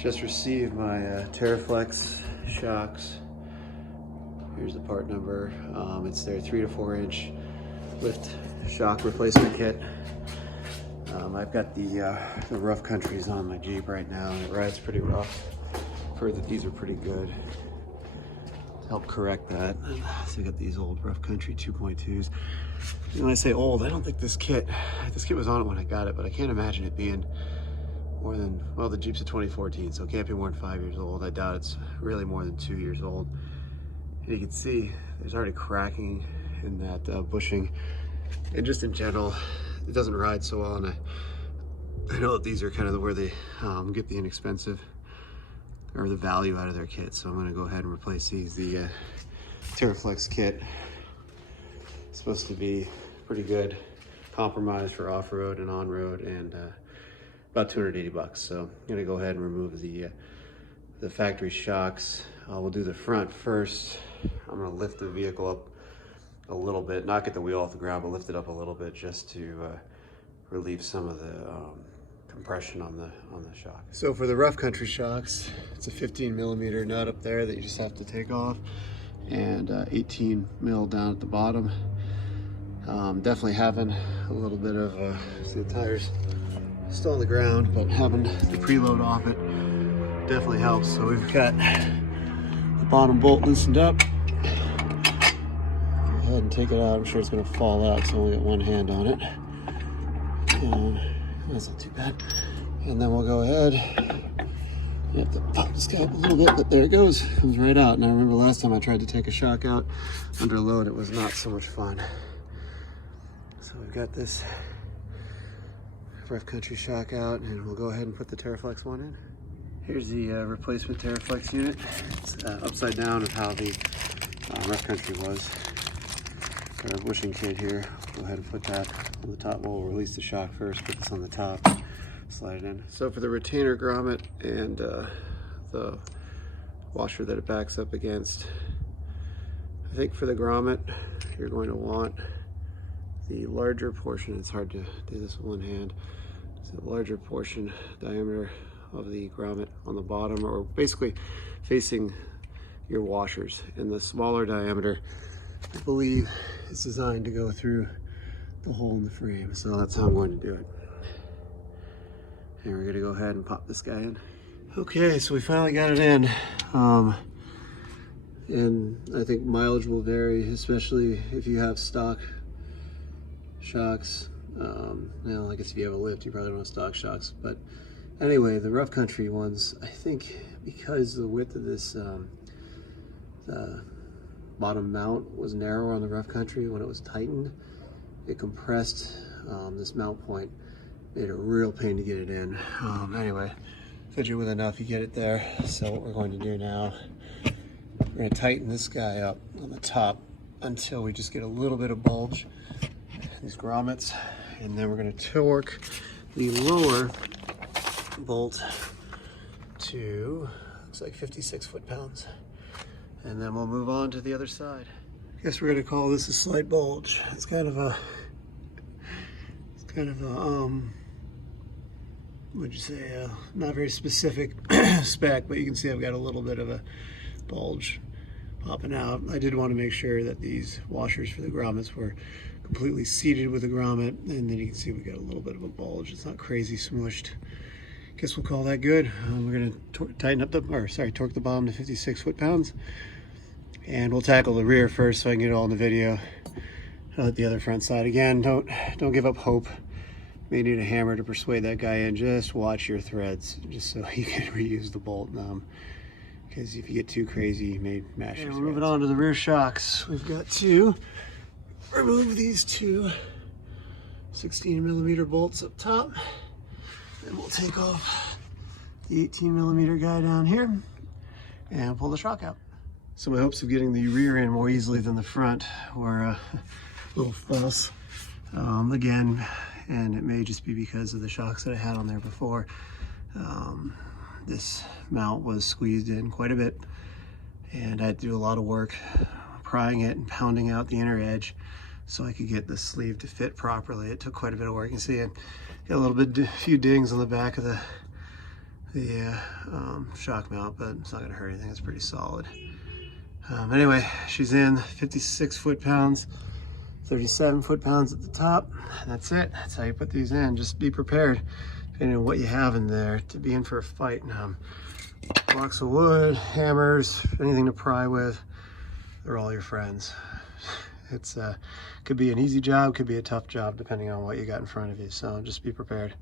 Just received my Teraflex shocks. Here's the part number. It's their 3 to 4 inch lift shock replacement kit. I've got the rough countries on my Jeep right now, and it rides pretty rough. I've heard that these are pretty good. To help correct that, so I got these old rough country 2.2s. And when I say old, I don't think this kit was on it when I got it, but I can't imagine it being more than, well, the Jeep's a 2014, so it can't be more than 5 years old. I doubt it's really more than 2 years old. And you can see there's already cracking in that bushing, and just in general, it doesn't ride so well. And I know that these are kind of where they get the inexpensive or the value out of their kit. So I'm going to go ahead and replace these. The Teraflex kit is supposed to be pretty good compromise for off-road and on-road, and about 280 bucks. So I'm gonna go ahead and remove the factory shocks. We'll do the front first. I'm gonna lift the vehicle up a little bit, not get the wheel off the ground, but lift it up a little bit just to relieve some of the compression on the shock. So for the rough country shocks, it's a 15 millimeter nut up there that you just have to take off, and 18 mil down at the bottom. Definitely having a little bit of see the tires still on the ground, but having the preload off it definitely helps. So we've got the bottom bolt loosened up. Go ahead and take it out. I'm sure it's going to fall out, so I only got one hand on it. That's not too bad. And then we'll go ahead. You have to pop this guy up a little bit, but there it goes. Comes right out. And I remember last time I tried to take a shock out under load, it was not so much fun. So we've got this rough country shock out, and we'll go ahead and put the Teraflex one in. Here's the replacement Teraflex unit. It's upside down of how the rough country was. Got our bushing kit here. Go ahead and put that on the top. We'll release the shock first, put this on the top, slide it in. So for the retainer grommet and the washer that it backs up against, I think for the grommet, you're going to want the larger portion. It's hard to do this with one hand. So the larger portion diameter of the grommet on the bottom, or basically facing your washers, and the smaller diameter, I believe, is designed to go through the hole in the frame. So that's how I'm going to do it. And we're going to go ahead and pop this guy in. Okay, so we finally got it in. And I think mileage will vary, especially if you have stock shocks. Now, I guess if you have a lift, you probably don't have stock shocks. But anyway, the rough country ones, I think because the width of this, the bottom mount was narrower on the rough country, when it was tightened, it compressed this mount point, made it a real pain to get it in. Anyway, fit you with enough, you get it there. So what we're going to do now, we're going to tighten this guy up on the top until we just get a little bit of bulge, these grommets, and then we're going to torque the lower bolt to, looks like 56 foot-pounds, and then we'll move on to the other side. I guess we're going to call this a slight bulge. It's kind of a what'd you say, not very specific spec, but you can see I've got a little bit of a bulge popping out. I did want to make sure that these washers for the grommets were completely seated with the grommet, and then you can see we got a little bit of a bulge. It's not crazy smooshed. Guess we'll call that good. We're going to tighten up torque the bottom to 56 foot-pounds, and we'll tackle the rear first so I can get it all in the video. I'll hit the other front side again. Don't give up hope. May need a hammer to persuade that guy in. Just watch your threads, just so you can reuse the bolt. Because if you get too crazy, you may mash your threads. We're moving on to the rear shocks. We've got to remove these two 16 millimeter bolts up top. Then we'll take off the 18 millimeter guy down here and pull the shock out. So my hopes of getting the rear in more easily than the front were a little false again, and it may just be because of the shocks that I had on there before. This mount was squeezed in quite a bit, and I had to do a lot of work prying it and pounding out the inner edge so I could get the sleeve to fit properly. It took quite a bit of work. You can see it got a few dings on the back of the shock mount, but it's not gonna hurt anything. It's pretty solid. Anyway, she's in 56 foot-pounds, 37 foot-pounds at the top, and that's it. That's how you put these in. Just be prepared, depending on what you have in there, to be in for a fight. Blocks of wood, hammers, anything to pry with, they're all your friends. It's could be an easy job, could be a tough job, depending on what you got in front of you. So just be prepared.